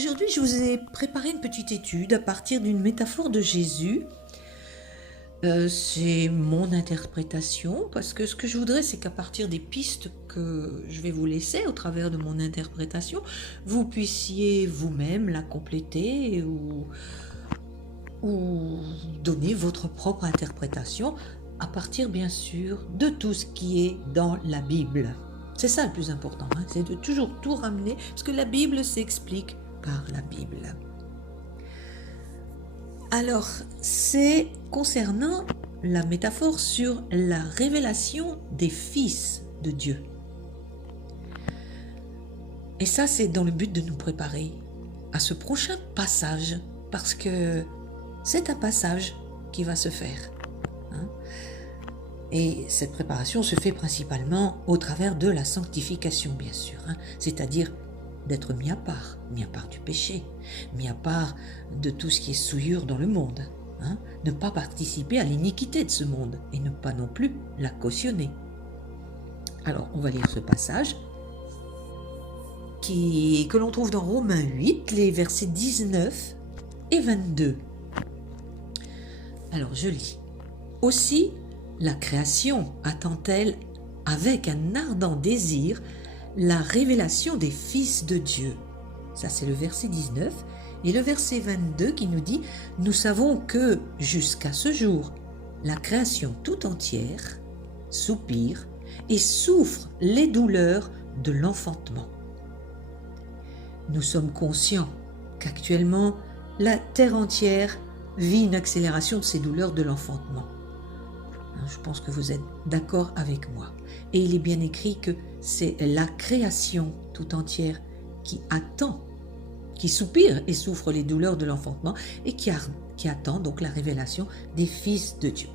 Aujourd'hui, je vous ai préparé une petite étude à partir d'une métaphore de Jésus. C'est mon interprétation, parce que ce que je voudrais, c'est qu'à partir des pistes que je vais vous laisser au travers de mon interprétation, vous puissiez vous-même la compléter ou donner votre propre interprétation à partir, bien sûr, de tout ce qui est dans la Bible. C'est ça le plus important, c'est de toujours tout ramener, parce que la Bible s'explique par la Bible. Alors, c'est concernant la métaphore sur la révélation des fils de Dieu. Et ça, c'est dans le but de nous préparer à ce prochain passage, parce que c'est un passage qui va se faire. Et cette préparation se fait principalement au travers de la sanctification, bien sûr, c'est-à-dire d'être mis à part du péché, mis à part de tout ce qui est souillure dans le monde, ne pas participer à l'iniquité de ce monde et ne pas non plus la cautionner. Alors, on va lire ce passage que l'on trouve dans Romains 8, les versets 19 et 22. Alors, je lis. Aussi, la création attend-elle avec un ardent désir la révélation des fils de Dieu. Ça, c'est le verset 19. Et le verset 22 qui nous dit « Nous savons que, jusqu'à ce jour, la création tout entière soupire et souffre les douleurs de l'enfantement. Nous sommes conscients qu'actuellement, la terre entière vit une accélération de ces douleurs de l'enfantement. » Je pense que vous êtes d'accord avec moi. Et il est bien écrit que c'est la création tout entière qui attend, qui soupire et souffre les douleurs de l'enfantement et qui attend donc la révélation des fils de Dieu.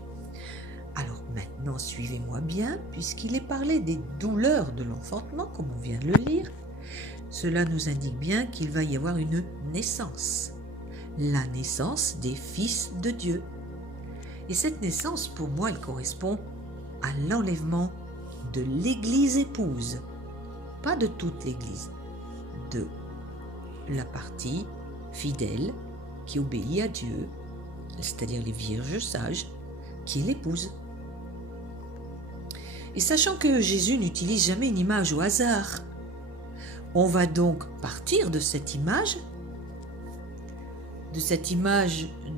Alors maintenant, suivez-moi bien, puisqu'il est parlé des douleurs de l'enfantement, comme on vient de le lire. Cela nous indique bien qu'il va y avoir une naissance, la naissance des fils de Dieu. Et cette naissance, pour moi, elle correspond à l'enlèvement de l'Église épouse. Pas de toute l'Église, de la partie fidèle qui obéit à Dieu, c'est-à-dire les vierges sages, qui est l'épouse. Et sachant que Jésus n'utilise jamais une image au hasard, on va donc partir de cette image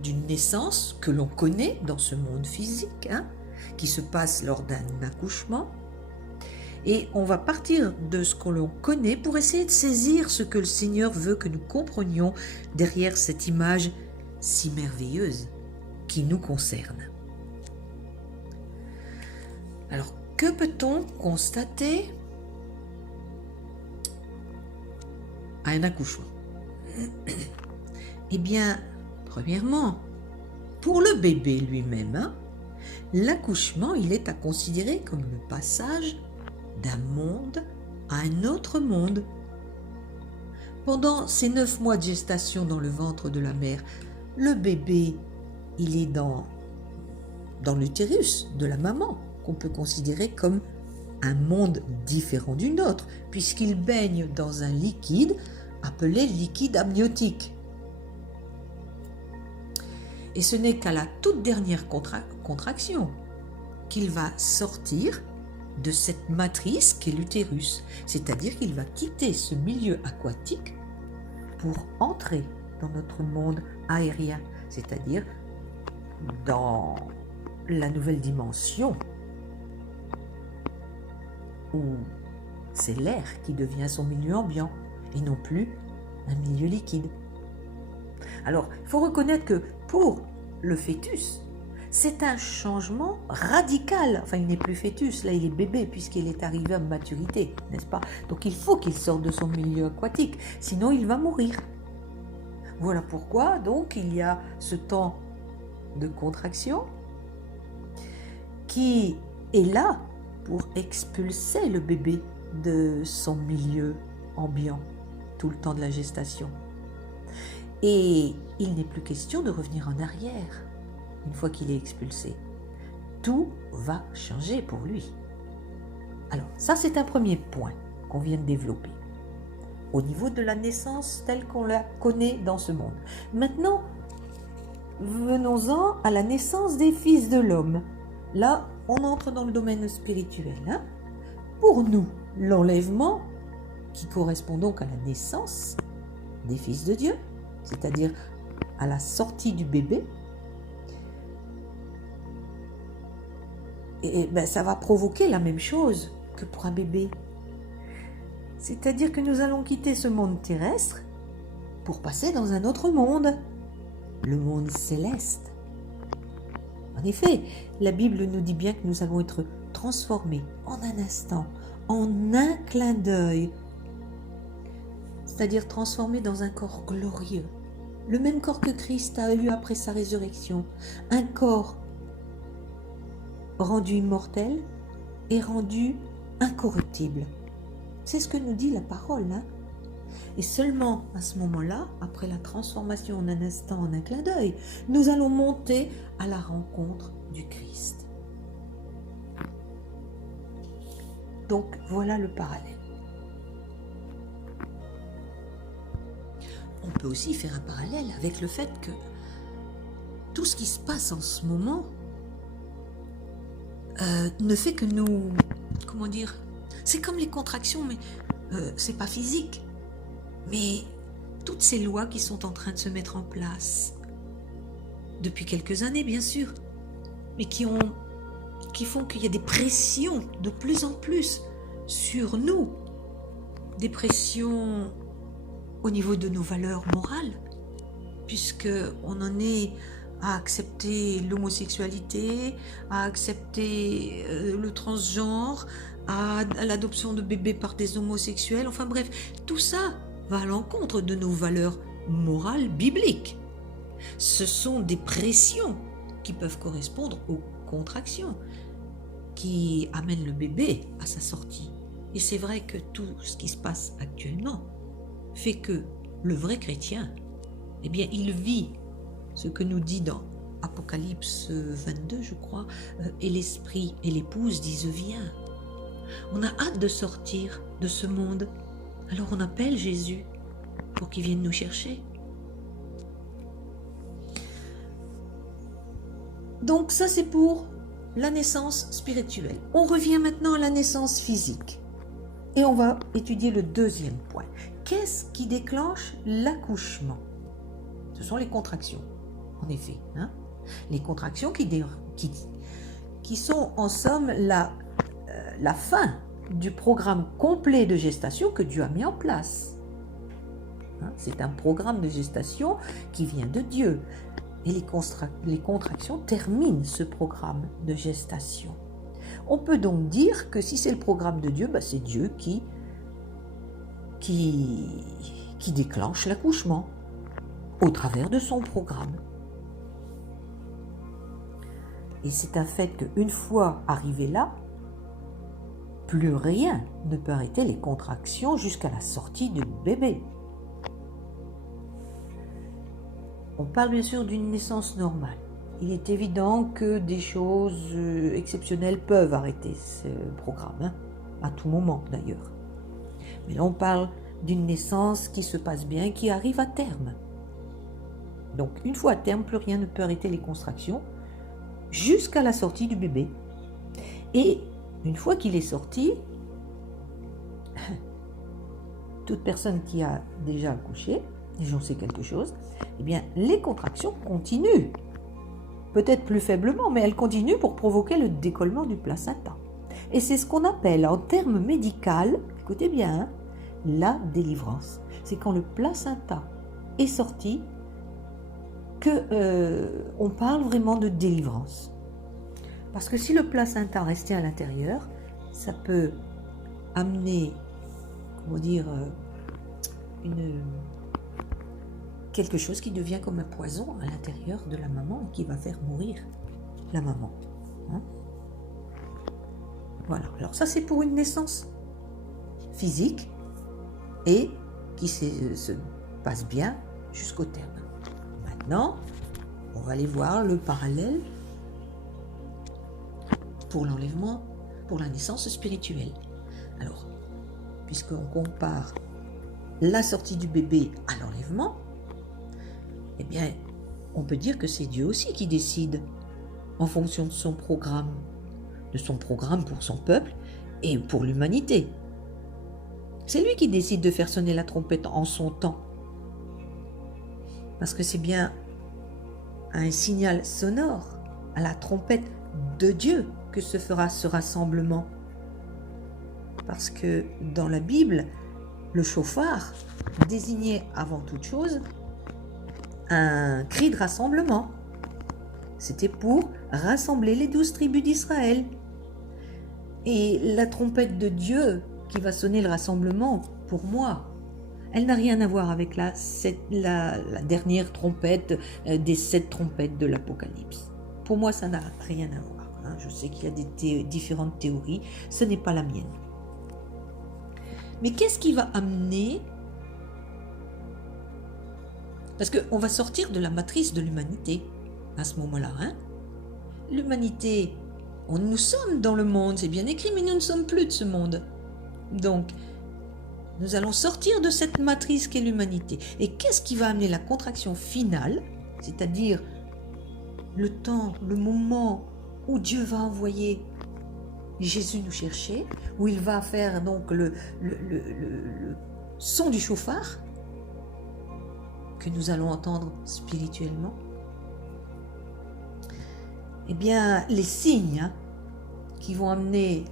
d'une naissance que l'on connaît dans ce monde physique, qui se passe lors d'un accouchement. Et on va partir de ce que l'on connaît pour essayer de saisir ce que le Seigneur veut que nous comprenions derrière cette image si merveilleuse qui nous concerne. Alors, que peut-on constater à un accouchement ? Eh bien, premièrement, pour le bébé lui-même, l'accouchement, il est à considérer comme le passage d'un monde à un autre monde. Pendant ces 9 mois de gestation dans le ventre de la mère, le bébé, il est dans l'utérus de la maman, qu'on peut considérer comme un monde différent du nôtre, puisqu'il baigne dans un liquide appelé liquide amniotique. Et ce n'est qu'à la toute dernière contraction qu'il va sortir de cette matrice qu'est l'utérus, c'est-à-dire qu'il va quitter ce milieu aquatique pour entrer dans notre monde aérien, c'est-à-dire dans la nouvelle dimension où c'est l'air qui devient son milieu ambiant et non plus un milieu liquide. Alors, il faut reconnaître que pour le fœtus, c'est un changement radical. Enfin, il n'est plus fœtus, là il est bébé puisqu'il est arrivé à maturité, n'est-ce pas? Donc il faut qu'il sorte de son milieu aquatique, sinon il va mourir. Voilà pourquoi donc il y a ce temps de contraction qui est là pour expulser le bébé de son milieu ambiant tout le temps de la gestation. Et il n'est plus question de revenir en arrière une fois qu'il est expulsé. Tout va changer pour lui. Alors, ça c'est un premier point qu'on vient de développer. au niveau de la naissance telle qu'on la connaît dans ce monde. Maintenant, venons-en à la naissance des fils de l'homme. Là, on entre dans le domaine spirituel. Pour nous, l'enlèvement, qui correspond donc à la naissance des fils de Dieu, c'est-à-dire à la sortie du bébé, et ça va provoquer la même chose que pour un bébé. C'est-à-dire que nous allons quitter ce monde terrestre pour passer dans un autre monde, le monde céleste. En effet, la Bible nous dit bien que nous allons être transformés en un instant, en un clin d'œil, c'est-à-dire transformés dans un corps glorieux, le même corps que Christ a eu après sa résurrection, un corps rendu immortel et rendu incorruptible. C'est ce que nous dit la parole. Et seulement à ce moment-là, après la transformation en un instant, en un clin d'œil, nous allons monter à la rencontre du Christ. Donc voilà le parallèle. On peut aussi faire un parallèle avec le fait que tout ce qui se passe en ce moment ne fait que nous, c'est comme les contractions, mais c'est pas physique. Mais toutes ces lois qui sont en train de se mettre en place, depuis quelques années bien sûr, mais qui font qu'il y a des pressions de plus en plus sur nous, des pressions au niveau de nos valeurs morales, puisqu'on en est à accepter l'homosexualité, à accepter le transgenre, à l'adoption de bébés par des homosexuels, enfin bref, tout ça va à l'encontre de nos valeurs morales bibliques. Ce sont des pressions qui peuvent correspondre aux contractions qui amènent le bébé à sa sortie. Et c'est vrai que tout ce qui se passe actuellement fait que le vrai chrétien, eh bien, il vit ce que nous dit dans Apocalypse 22, je crois, et l'esprit et l'épouse disent viens. On a hâte de sortir de ce monde, alors on appelle Jésus pour qu'il vienne nous chercher. Donc ça c'est pour la naissance spirituelle. On revient maintenant à la naissance physique et on va étudier le deuxième point. Qu'est-ce qui déclenche l'accouchement? Ce sont les contractions, en effet. Les contractions qui sont en somme la fin du programme complet de gestation que Dieu a mis en place. C'est un programme de gestation qui vient de Dieu. Et les contractions terminent ce programme de gestation. On peut donc dire que si c'est le programme de Dieu, c'est Dieu qui déclenche l'accouchement au travers de son programme. Et c'est un fait qu'une fois arrivé là, plus rien ne peut arrêter les contractions jusqu'à la sortie du bébé. On parle bien sûr d'une naissance normale. Il est évident que des choses exceptionnelles peuvent arrêter ce programme, à tout moment d'ailleurs. Mais là on parle d'une naissance qui se passe bien, qui arrive à terme. Donc une fois à terme, plus rien ne peut arrêter les contractions jusqu'à la sortie du bébé. Et une fois qu'il est sorti, toute personne qui a déjà accouché, et j'en sais quelque chose, eh bien les contractions continuent. Peut-être plus faiblement, mais elles continuent pour provoquer le décollement du placenta. Et c'est ce qu'on appelle en termes médicaux, écoutez bien, la délivrance. C'est quand le placenta est sorti qu'on parle vraiment de délivrance. Parce que si le placenta restait à l'intérieur, ça peut amener, quelque chose qui devient comme un poison à l'intérieur de la maman et qui va faire mourir la maman. Voilà, alors ça c'est pour une naissance physique et qui se passe bien jusqu'au terme. Maintenant, on va aller voir le parallèle pour l'enlèvement, pour la naissance spirituelle. Alors, puisqu'on compare la sortie du bébé à l'enlèvement, eh bien, on peut dire que c'est Dieu aussi qui décide en fonction de son programme pour son peuple et pour l'humanité. C'est lui qui décide de faire sonner la trompette en son temps. Parce que c'est bien un signal sonore à la trompette de Dieu que se fera ce rassemblement. Parce que dans la Bible, le chauffard désignait avant toute chose un cri de rassemblement. C'était pour rassembler les 12 tribus d'Israël. Et la trompette de Dieu qui va sonner le rassemblement, pour moi, elle n'a rien à voir avec la dernière trompette des 7 trompettes de l'Apocalypse. Pour moi, ça n'a rien à voir. Je sais qu'il y a différentes théories, ce n'est pas la mienne. Mais qu'est-ce qui va amener? Parce qu'on va sortir de la matrice de l'humanité à ce moment-là. L'humanité, nous sommes dans le monde, c'est bien écrit, mais nous ne sommes plus de ce monde. Donc, nous allons sortir de cette matrice qu'est l'humanité. Et qu'est-ce qui va amener la contraction finale, c'est-à-dire le temps, le moment où Dieu va envoyer Jésus nous chercher, où il va faire donc le son du chauffard que nous allons entendre spirituellement? Eh bien, les signes qui vont amener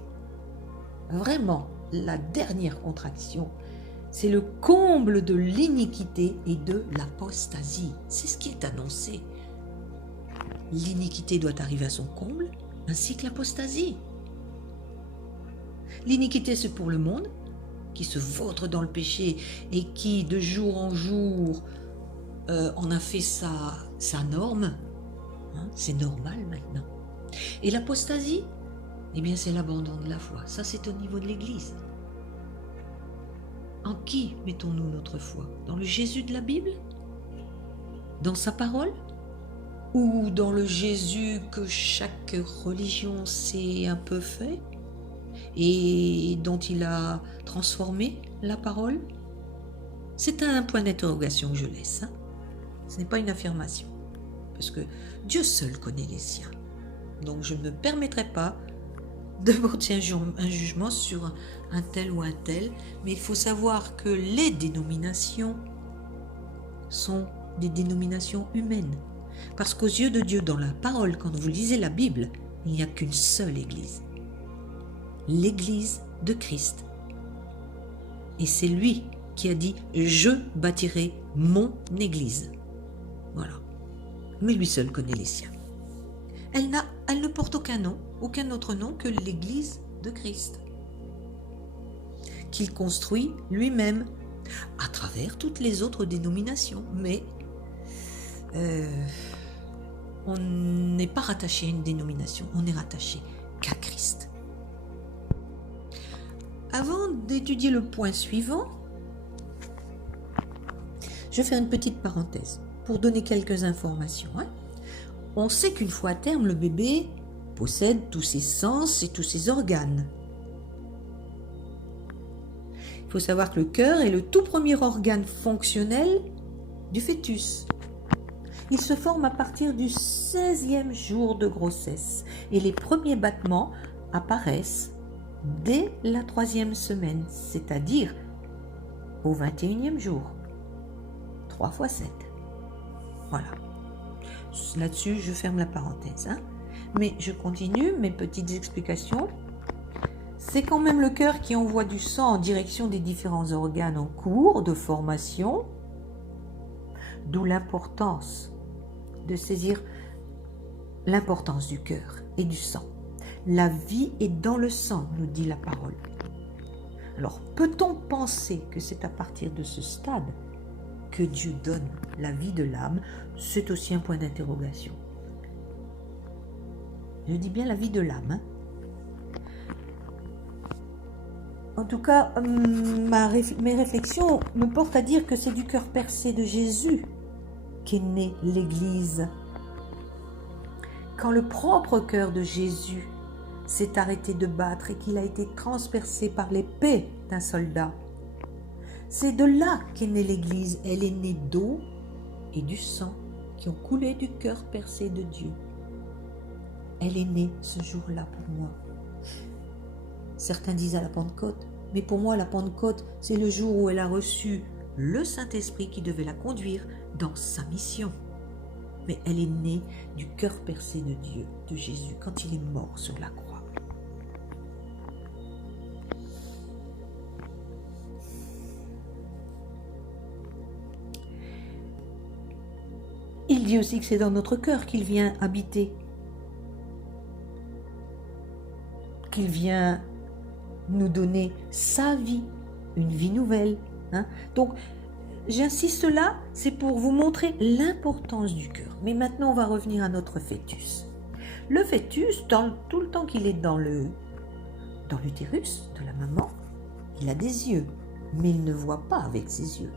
vraiment la dernière contraction, c'est le comble de l'iniquité et de l'apostasie. C'est ce qui est annoncé. L'iniquité doit arriver à son comble, ainsi que l'apostasie. L'iniquité, c'est pour le monde, qui se vautre dans le péché et qui, de jour en jour, en a fait sa norme. C'est normal maintenant. Et l'apostasie, eh bien, c'est l'abandon de la foi. Ça, c'est au niveau de l'Église. En qui mettons-nous notre foi? Dans le Jésus de la Bible? Dans sa parole? Ou dans le Jésus que chaque religion s'est un peu fait et dont il a transformé la parole? C'est un point d'interrogation que je laisse. Ce n'est pas une affirmation. Parce que Dieu seul connaît les siens. Donc je ne me permettrai pas de porter un jugement sur un tel ou un tel, mais il faut savoir que les dénominations sont des dénominations humaines. Parce qu'aux yeux de Dieu, dans la parole, quand vous lisez la Bible, il n'y a qu'une seule Église. L'Église de Christ. Et c'est lui qui a dit « Je bâtirai mon Église ». Voilà. Mais lui seul connaît les siens. Elle ne porte aucun nom, aucun autre nom que l'Église de Christ, qu'il construit lui-même à travers toutes les autres dénominations. Mais on n'est pas rattaché à une dénomination, on est rattaché qu'à Christ. Avant d'étudier le point suivant, je vais faire une petite parenthèse pour donner quelques informations. On sait qu'une fois à terme, le bébé possède tous ses sens et tous ses organes. Il faut savoir que le cœur est le tout premier organe fonctionnel du fœtus. Il se forme à partir du 16e jour de grossesse et les premiers battements apparaissent dès la 3e semaine, c'est-à-dire au 21e jour. 3 fois 7. Voilà. Là-dessus, je ferme la parenthèse. Mais je continue mes petites explications. C'est quand même le cœur qui envoie du sang en direction des différents organes en cours de formation, d'où l'importance de saisir l'importance du cœur et du sang. La vie est dans le sang, nous dit la parole. Alors, peut-on penser que c'est à partir de ce stade que Dieu donne la vie de l'âme? C'est aussi un point d'interrogation. Je dis bien la vie de l'âme. En tout cas, mes réflexions me portent à dire que c'est du cœur percé de Jésus qu'est née l'Église. Quand le propre cœur de Jésus s'est arrêté de battre et qu'il a été transpercé par l'épée d'un soldat, C'est de là qu'est née l'Église. Elle est née d'eau et du sang qui ont coulé du cœur percé de Dieu. Elle est née ce jour-là pour moi. Certains disent à la Pentecôte, mais pour moi la Pentecôte, c'est le jour où elle a reçu le Saint-Esprit qui devait la conduire dans sa mission. Mais elle est née du cœur percé de Dieu, de Jésus, quand il est mort sur la croix. Il dit aussi que c'est dans notre cœur qu'il vient habiter, qu'il vient nous donner sa vie, une vie nouvelle. Donc, j'insiste là, c'est pour vous montrer l'importance du cœur. Mais maintenant, on va revenir à notre fœtus. Le fœtus, tout le temps qu'il est dans l'utérus de la maman, il a des yeux, mais il ne voit pas avec ses yeux.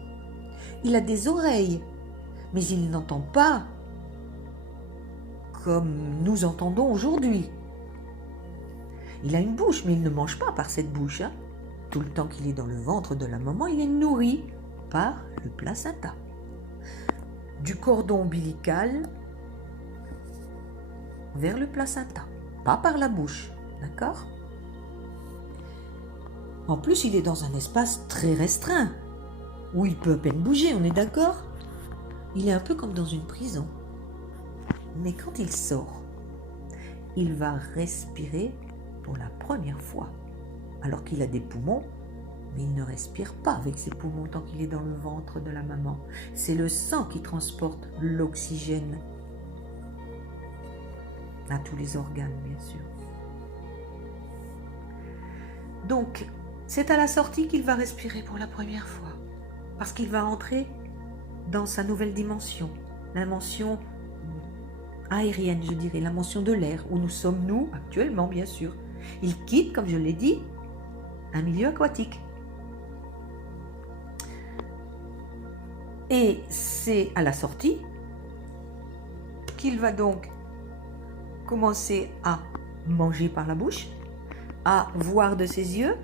Il a des oreilles, mais il n'entend pas comme nous entendons aujourd'hui. Il a une bouche, mais il ne mange pas par cette bouche. Tout le temps qu'il est dans le ventre de la maman, il est nourri par le placenta. Du cordon ombilical vers le placenta, pas par la bouche, d'accord? En plus, il est dans un espace très restreint, où il peut à peine bouger, on est d'accord? Il est un peu comme dans une prison. Mais quand il sort, il va respirer pour la première fois, alors qu'il a des poumons, mais il ne respire pas avec ses poumons tant qu'il est dans le ventre de la maman. C'est le sang qui transporte l'oxygène à tous les organes, bien sûr. Donc, c'est à la sortie qu'il va respirer pour la première fois, parce qu'il va entrer dans sa nouvelle dimension, la dimension aérienne, je dirais, la dimension de l'air, où nous sommes, nous, actuellement, bien sûr. Il quitte, comme je l'ai dit, un milieu aquatique. Et c'est à la sortie qu'il va donc commencer à manger par la bouche, à voir de ses yeux,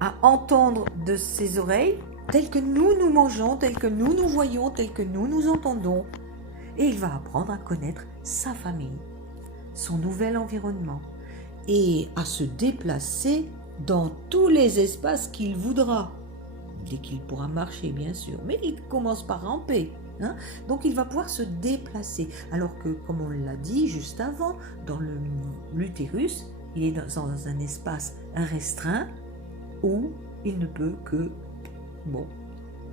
à entendre de ses oreilles, tel que nous mangeons, tel que nous voyons, tel que nous entendons. Et il va apprendre à connaître sa famille, son nouvel environnement, et à se déplacer dans tous les espaces qu'il voudra, dès qu'il pourra marcher, bien sûr, mais il commence par ramper. Donc il va pouvoir se déplacer, alors que, comme on l'a dit juste avant, dans l'utérus, il est dans un espace restreint où il ne peut que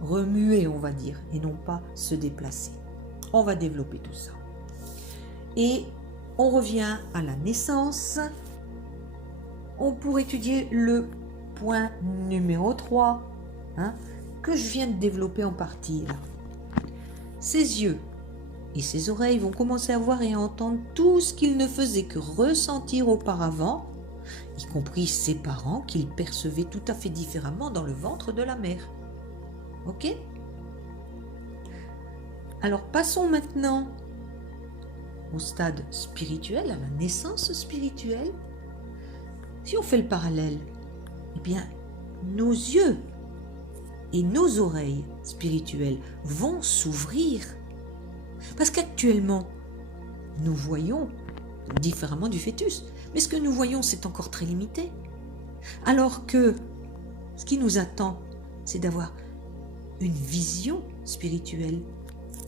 remuer, on va dire, et non pas se déplacer. On va développer tout ça. Et on revient à la naissance. On pourrait étudier le point numéro 3, que je viens de développer en partie là. Ses yeux et ses oreilles vont commencer à voir et à entendre tout ce qu'ils ne faisaient que ressentir auparavant, y compris ses parents qu'ils percevaient tout à fait différemment dans le ventre de la mère. Ok ? Alors passons maintenant au stade spirituel, à la naissance spirituelle. Si on fait le parallèle, eh bien, nos yeux et nos oreilles spirituelles vont s'ouvrir. Parce qu'actuellement, nous voyons différemment du fœtus. Mais ce que nous voyons, c'est encore très limité. Alors que ce qui nous attend, c'est d'avoir une vision spirituelle,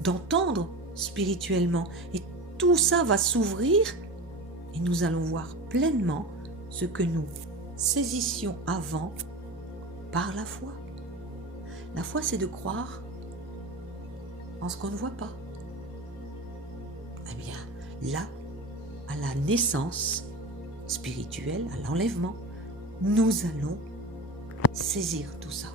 d'entendre spirituellement. Et tout ça va s'ouvrir et nous allons voir pleinement ce que nous saisissions avant par la foi. La foi, c'est de croire en ce qu'on ne voit pas. Eh bien, là, à la naissance spirituelle, à l'enlèvement, nous allons saisir tout ça.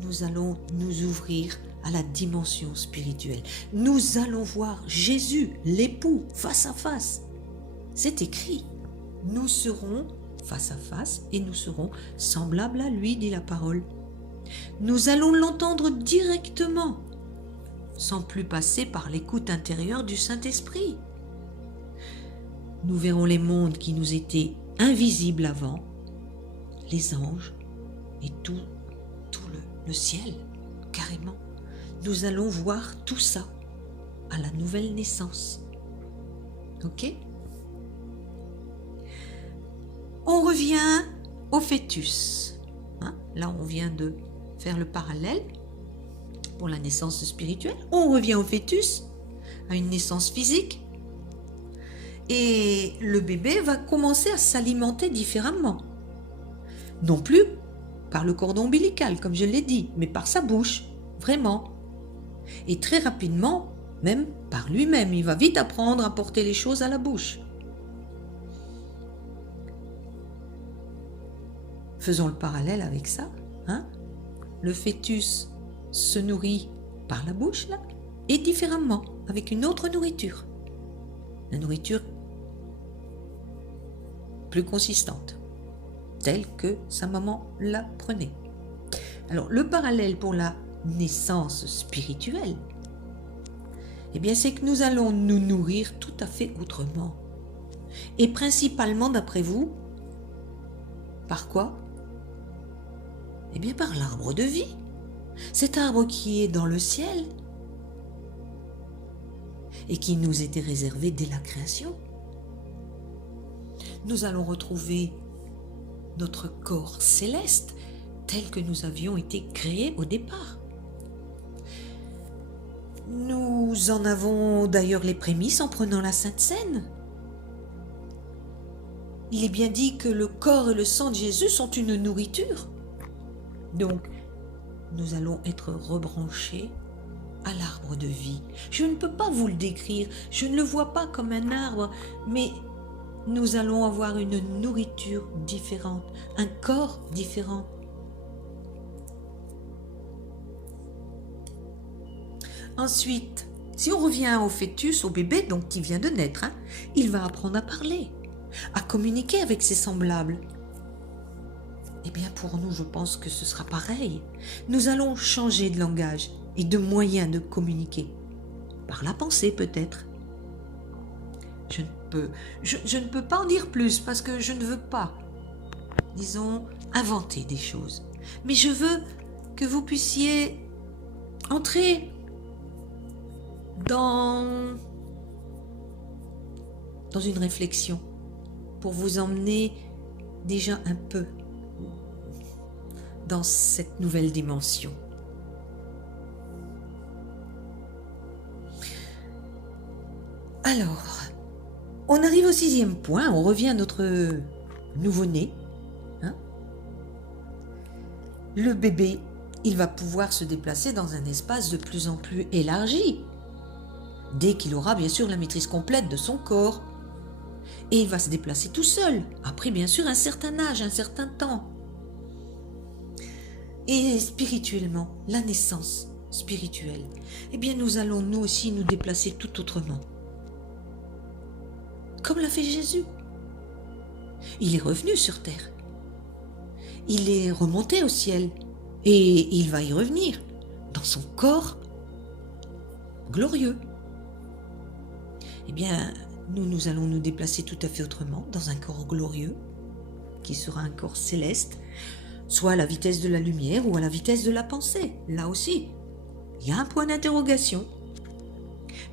Nous allons nous ouvrir à la dimension spirituelle. Nous allons voir Jésus, l'époux, face à face. C'est écrit. Nous serons face à face et nous serons semblables à lui, dit la parole. Nous allons l'entendre directement, sans plus passer par l'écoute intérieure du Saint-Esprit. Nous verrons les mondes qui nous étaient invisibles avant, les anges et tout le ciel, carrément. Nous allons voir tout ça à la nouvelle naissance. Ok ? On revient au fœtus. Là, on vient de faire le parallèle pour la naissance spirituelle. On revient au fœtus, à une naissance physique. Et le bébé va commencer à s'alimenter différemment. Non plus par le cordon ombilical, comme je l'ai dit, mais par sa bouche, vraiment. Et très rapidement, même par lui-même, il va vite apprendre à porter les choses à la bouche. Faisons le parallèle avec ça. Le fœtus se nourrit par la bouche, là, et différemment, avec une autre nourriture. La nourriture plus consistante, telle que sa maman la prenait. Alors, le parallèle pour la naissance spirituelle, eh bien, c'est que nous allons nous nourrir tout à fait autrement. Et principalement, d'après vous, par quoi ? Eh bien, par l'arbre de vie. Cet arbre qui est dans le ciel et qui nous était réservé dès la création. Nous allons retrouver notre corps céleste tel que nous avions été créés au départ. Nous en avons d'ailleurs les prémices en prenant la Sainte Seine. Il est bien dit que le corps et le sang de Jésus sont une nourriture. Donc, nous allons être rebranchés à l'arbre de vie. Je ne peux pas vous le décrire, je ne le vois pas comme un arbre, mais nous allons avoir une nourriture différente, un corps différent. Ensuite, si on revient au fœtus, au bébé donc qui vient de naître, il va apprendre à parler, à communiquer avec ses semblables. Eh bien, pour nous, je pense que ce sera pareil. Nous allons changer de langage et de moyens de communiquer. Par la pensée, peut-être. Je ne peux pas en dire plus parce que je ne veux pas, disons, inventer des choses. Mais je veux que vous puissiez entrer dans une réflexion pour vous emmener déjà un peu dans cette nouvelle dimension. Alors, on arrive au 6e point, on revient à notre nouveau-né. Le bébé, il va pouvoir se déplacer dans un espace de plus en plus élargi, dès qu'il aura bien sûr la maîtrise complète de son corps. Et il va se déplacer tout seul, après bien sûr un certain âge, un certain temps. Et spirituellement, la naissance spirituelle, eh bien nous allons nous aussi nous déplacer tout autrement. Comme l'a fait Jésus. Il est revenu sur terre. Il est remonté au ciel. Et il va y revenir dans son corps glorieux. Eh bien, nous allons nous déplacer tout à fait autrement dans un corps glorieux, qui sera un corps céleste, soit à la vitesse de la lumière ou à la vitesse de la pensée. Là aussi, il y a un point d'interrogation.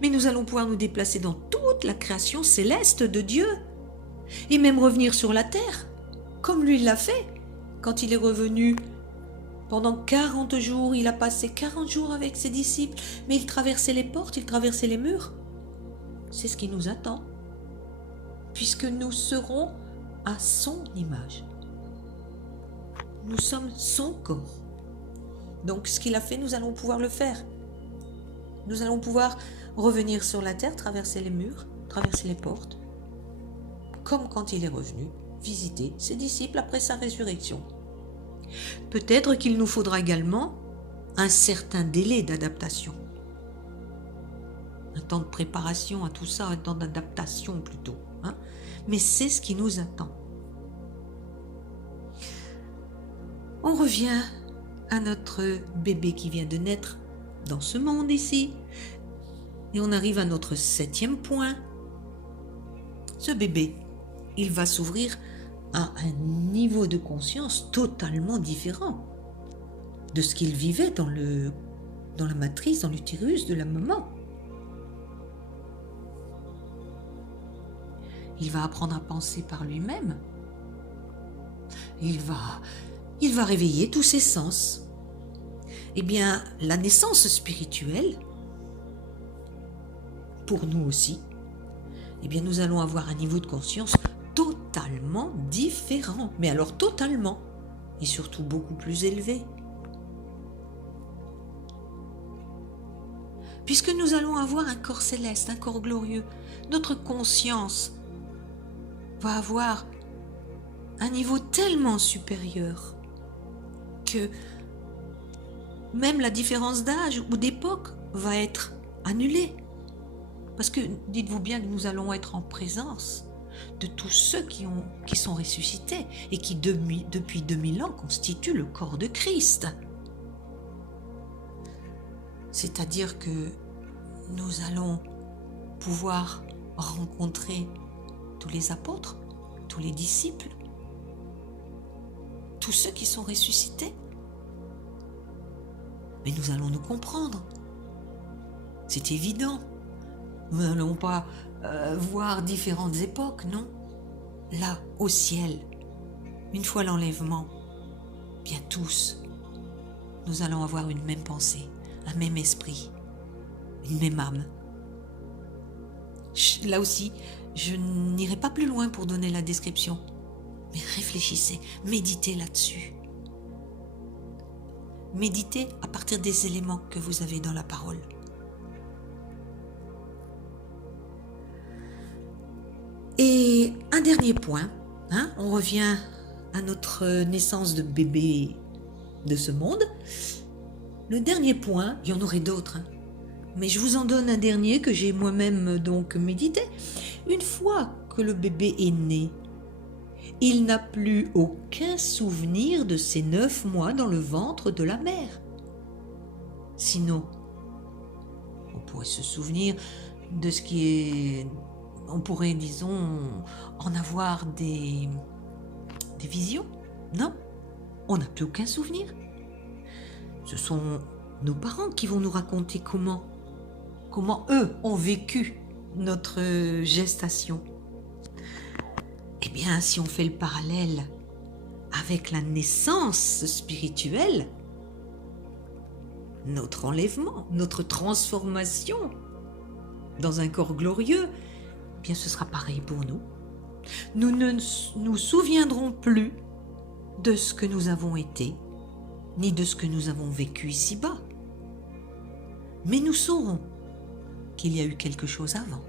Mais nous allons pouvoir nous déplacer dans toute la création céleste de Dieu et même revenir sur la terre, comme lui l'a fait quand il est revenu. Pendant 40 jours, il a passé 40 jours avec ses disciples, mais il traversait les portes, il traversait les murs. C'est ce qui nous attend, puisque nous serons à son image. Nous sommes son corps. Donc ce qu'il a fait, nous allons pouvoir le faire. Nous allons pouvoir revenir sur la terre, traverser les murs, traverser les portes, comme quand il est revenu visiter ses disciples après sa résurrection. Peut-être qu'il nous faudra également un certain délai d'adaptation. Un temps de préparation à tout ça, un temps d'adaptation plutôt. Mais c'est ce qui nous attend. On revient à notre bébé qui vient de naître dans ce monde ici. Et on arrive à notre 7e point. Ce bébé, il va s'ouvrir à un niveau de conscience totalement différent. de ce qu'il vivait dans la matrice, dans l'utérus de la maman. Il va apprendre à penser par lui-même. Il va réveiller tous ses sens. Eh bien, la naissance spirituelle, pour nous aussi, eh bien, nous allons avoir un niveau de conscience totalement différent. Mais alors totalement. Et surtout beaucoup plus élevé. Puisque nous allons avoir un corps céleste, un corps glorieux, notre conscience va avoir un niveau tellement supérieur que même la différence d'âge ou d'époque va être annulée. Parce que dites-vous bien que nous allons être en présence de tous ceux qui sont ressuscités et qui depuis 2000 ans constituent le corps de Christ. C'est-à-dire que nous allons pouvoir rencontrer tous les apôtres, tous les disciples, tous ceux qui sont ressuscités. Mais nous allons nous comprendre. C'est évident. Nous n'allons pas voir différentes époques, non. Là, au ciel, une fois l'enlèvement, bien tous, nous allons avoir une même pensée, un même esprit, une même âme. Là aussi, je n'irai pas plus loin pour donner la description, mais réfléchissez, méditez là-dessus. Méditez à partir des éléments que vous avez dans la parole. Et un dernier point, on revient à notre naissance de bébé de ce monde. Le dernier point, il y en aurait d'autres, mais je vous en donne un dernier que j'ai moi-même donc médité. Une fois que le bébé est né, il n'a plus aucun souvenir de ses 9 mois dans le ventre de la mère. Sinon, on pourrait se souvenir de ce qui est... On pourrait, disons, en avoir des visions. Non, on n'a plus aucun souvenir. Ce sont nos parents qui vont nous raconter comment eux ont vécu notre gestation. Eh bien, si on fait le parallèle avec la naissance spirituelle, notre enlèvement, notre transformation dans un corps glorieux, eh bien ce sera pareil pour nous. Nous ne nous souviendrons plus de ce que nous avons été, ni de ce que nous avons vécu ici-bas. Mais nous saurons qu'il y a eu quelque chose avant.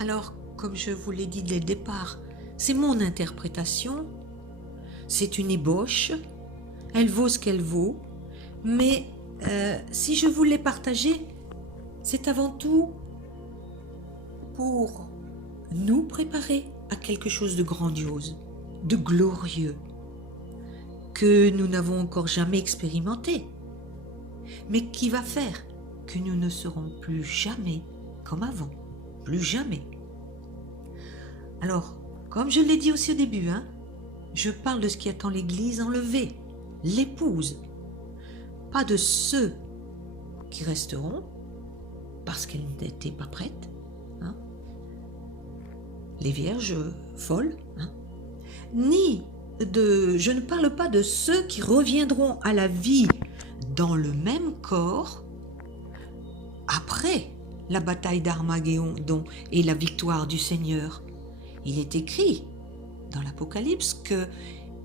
Alors, comme je vous l'ai dit dès le départ, c'est mon interprétation, c'est une ébauche, elle vaut ce qu'elle vaut, mais si je vous l'ai partagée, c'est avant tout pour nous préparer à quelque chose de grandiose, de glorieux, que nous n'avons encore jamais expérimenté, mais qui va faire que nous ne serons plus jamais comme avant, plus jamais. Alors, comme je l'ai dit aussi au début, je parle de ce qui attend l'Église enlevée, l'épouse, pas de ceux qui resteront parce qu'elles n'étaient pas prêtes, les vierges folles, je ne parle pas de ceux qui reviendront à la vie dans le même corps après la bataille d'Armageddon et la victoire du Seigneur. Il est écrit dans l'Apocalypse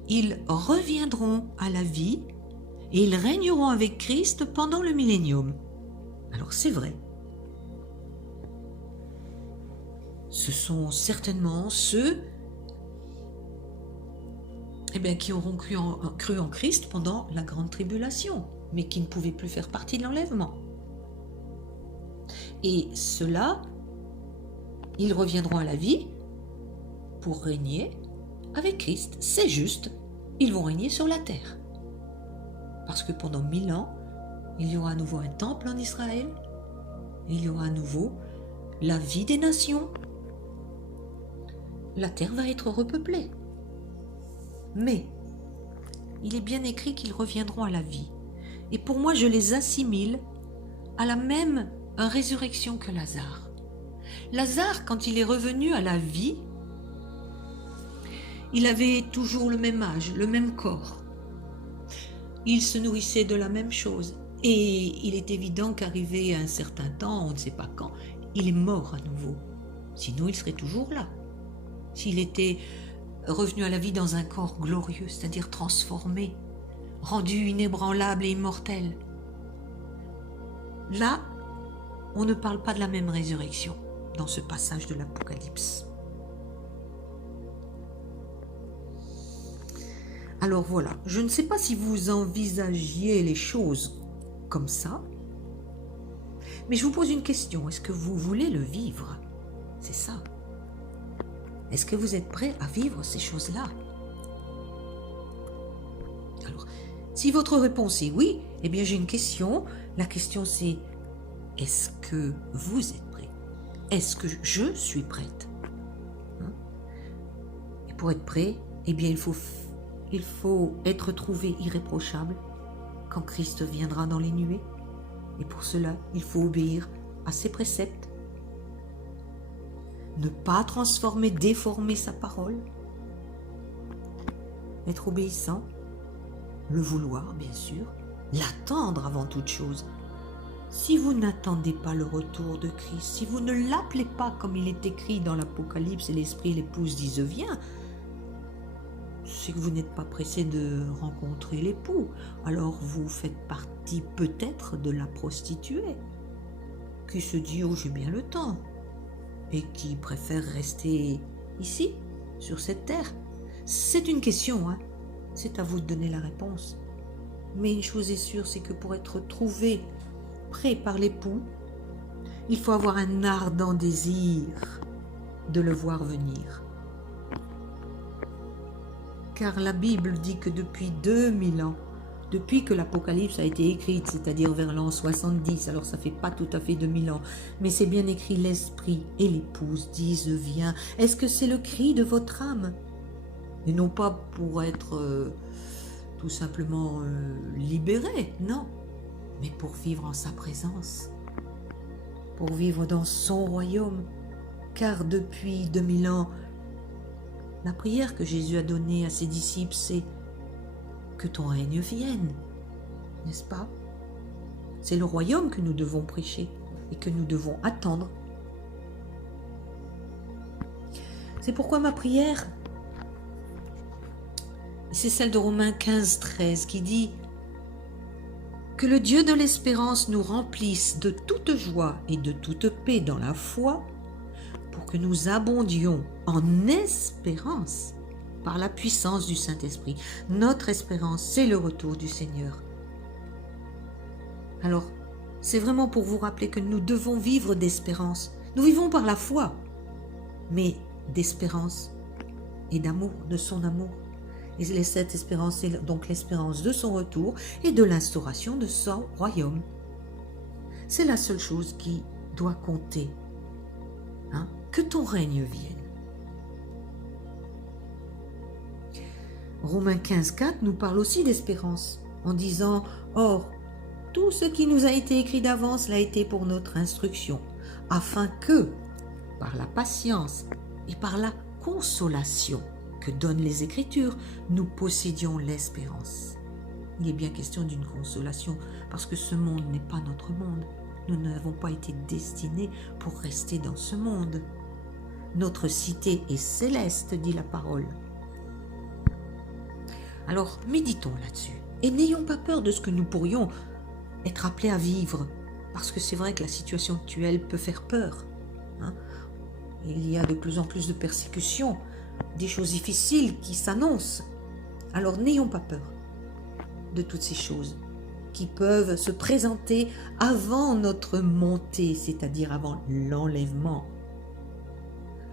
qu'ils reviendront à la vie et ils régneront avec Christ pendant le millénium. Alors c'est vrai. Ce sont certainement ceux qui auront cru en Christ pendant la grande tribulation, mais qui ne pouvaient plus faire partie de l'enlèvement. Et ceux-là, ils reviendront à la vie pour régner avec Christ. C'est juste, ils vont régner sur la terre. Parce que pendant 1000 ans, il y aura à nouveau un temple en Israël, il y aura à nouveau la vie des nations, la terre va être repeuplée. Mais il est bien écrit qu'ils reviendront à la vie. Et pour moi, je les assimile à la même résurrection que Lazare. Lazare, quand il est revenu à la vie, il avait toujours le même âge, le même corps. Il se nourrissait de la même chose. Et il est évident qu'arrivé à un certain temps, on ne sait pas quand, il est mort à nouveau. Sinon, il serait toujours là. S'il était revenu à la vie dans un corps glorieux, c'est-à-dire transformé, rendu inébranlable et immortel. Là, on ne parle pas de la même résurrection dans ce passage de l'Apocalypse. Alors voilà, je ne sais pas si vous envisagiez les choses comme ça, mais je vous pose une question, est-ce que vous voulez le vivre? C'est ça. Est-ce que vous êtes prêt à vivre ces choses-là? Alors, si votre réponse est oui, eh bien j'ai une question. La question c'est, est-ce que vous êtes prêt? Est-ce que je suis prête? Et pour être prêt, eh bien il faut être trouvé irréprochable quand Christ viendra dans les nuées. Et pour cela, il faut obéir à ses préceptes. Ne pas transformer, déformer sa parole. Être obéissant. Le vouloir, bien sûr. L'attendre avant toute chose. Si vous n'attendez pas le retour de Christ, si vous ne l'appelez pas comme il est écrit dans l'Apocalypse et l'Esprit et l'épouse disent viens, c'est que vous n'êtes pas pressé de rencontrer l'époux. Alors vous faites partie peut-être de la prostituée qui se dit oh j'ai bien le temps et qui préfère rester ici, sur cette terre. C'est une question, hein. C'est à vous de donner la réponse. Mais une chose est sûre, c'est que pour être trouvé prêt par l'époux, il faut avoir un ardent désir de le voir venir. Car la Bible dit que depuis 2000 ans, depuis que l'Apocalypse a été écrite, c'est-à-dire vers l'an 70, alors ça fait pas tout à fait 2000 ans, mais c'est bien écrit, l'Esprit et l'épouse disent viens. Est-ce que c'est le cri de votre âme? Et non pas pour être tout simplement libéré, non, mais pour vivre en sa présence, pour vivre dans son royaume. Car depuis 2000 ans, la prière que Jésus a donnée à ses disciples, c'est que ton règne vienne, n'est-ce pas? C'est le royaume que nous devons prêcher et que nous devons attendre. C'est pourquoi ma prière, c'est celle de Romains 15, 13 qui dit que le Dieu de l'espérance nous remplisse de toute joie et de toute paix dans la foi pour que nous abondions en espérance par la puissance du Saint-Esprit. Notre espérance, c'est le retour du Seigneur. Alors, c'est vraiment pour vous rappeler que nous devons vivre d'espérance. Nous vivons par la foi, mais d'espérance et d'amour, de son amour. Et cette espérance, c'est donc l'espérance de son retour et de l'instauration de son royaume. C'est la seule chose qui doit compter. Que ton règne vienne. Romains 15, 4 nous parle aussi d'espérance, en disant « Or, tout ce qui nous a été écrit d'avance l'a été pour notre instruction, afin que, par la patience et par la consolation que donnent les Écritures, nous possédions l'espérance. » Il est bien question d'une consolation, parce que ce monde n'est pas notre monde. Nous n'avons pas été destinés pour rester dans ce monde. Notre cité est céleste, dit la parole. Alors, méditons là-dessus. Et n'ayons pas peur de ce que nous pourrions être appelés à vivre. Parce que c'est vrai que la situation actuelle peut faire peur. Il y a de plus en plus de persécutions, des choses difficiles qui s'annoncent. Alors, n'ayons pas peur de toutes ces choses qui peuvent se présenter avant notre montée, c'est-à-dire avant l'enlèvement,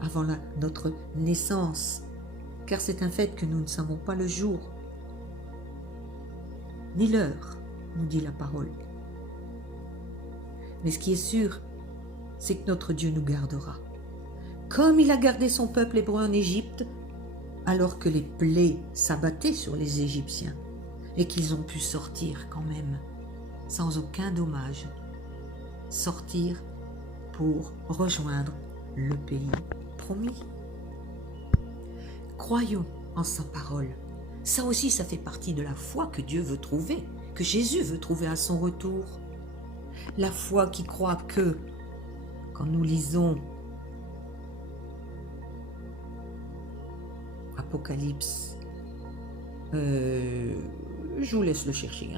avant notre naissance, car c'est un fait que nous ne savons pas le jour, ni l'heure, nous dit la parole. Mais ce qui est sûr, c'est que notre Dieu nous gardera, comme il a gardé son peuple hébreu en Égypte, alors que les plaies s'abattaient sur les Égyptiens, et qu'ils ont pu sortir quand même, sans aucun dommage, sortir pour rejoindre le pays promis. Croyons en sa parole. Ça aussi, ça fait partie de la foi que Dieu veut trouver, que Jésus veut trouver à son retour. La foi qui croit que, quand nous lisons Apocalypse, je vous laisse le chercher,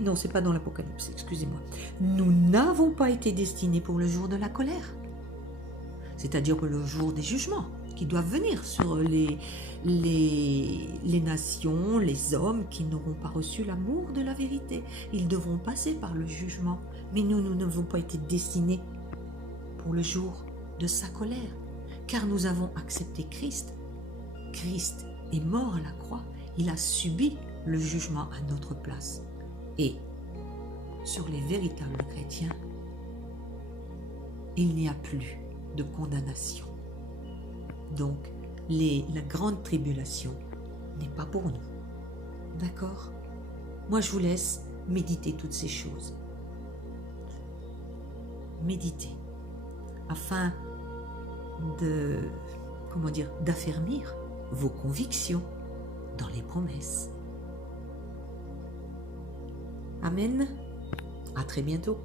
non, c'est pas dans l'Apocalypse, excusez-moi. Nous n'avons pas été destinés pour le jour de la colère, c'est-à-dire pour le jour des jugements qui doivent venir sur les nations, les hommes qui n'auront pas reçu l'amour de la vérité. Ils devront passer par le jugement, mais nous n'avons pas été destinés pour le jour de sa colère, car nous avons accepté Christ. Christ est mort à la croix, il a subi le jugement à notre place. Et sur les véritables chrétiens, il n'y a plus de condamnation. Donc, la grande tribulation n'est pas pour nous. D'accord? Moi, je vous laisse méditer toutes ces choses. Méditer afin d'affermir vos convictions dans les promesses. Amen. À très bientôt.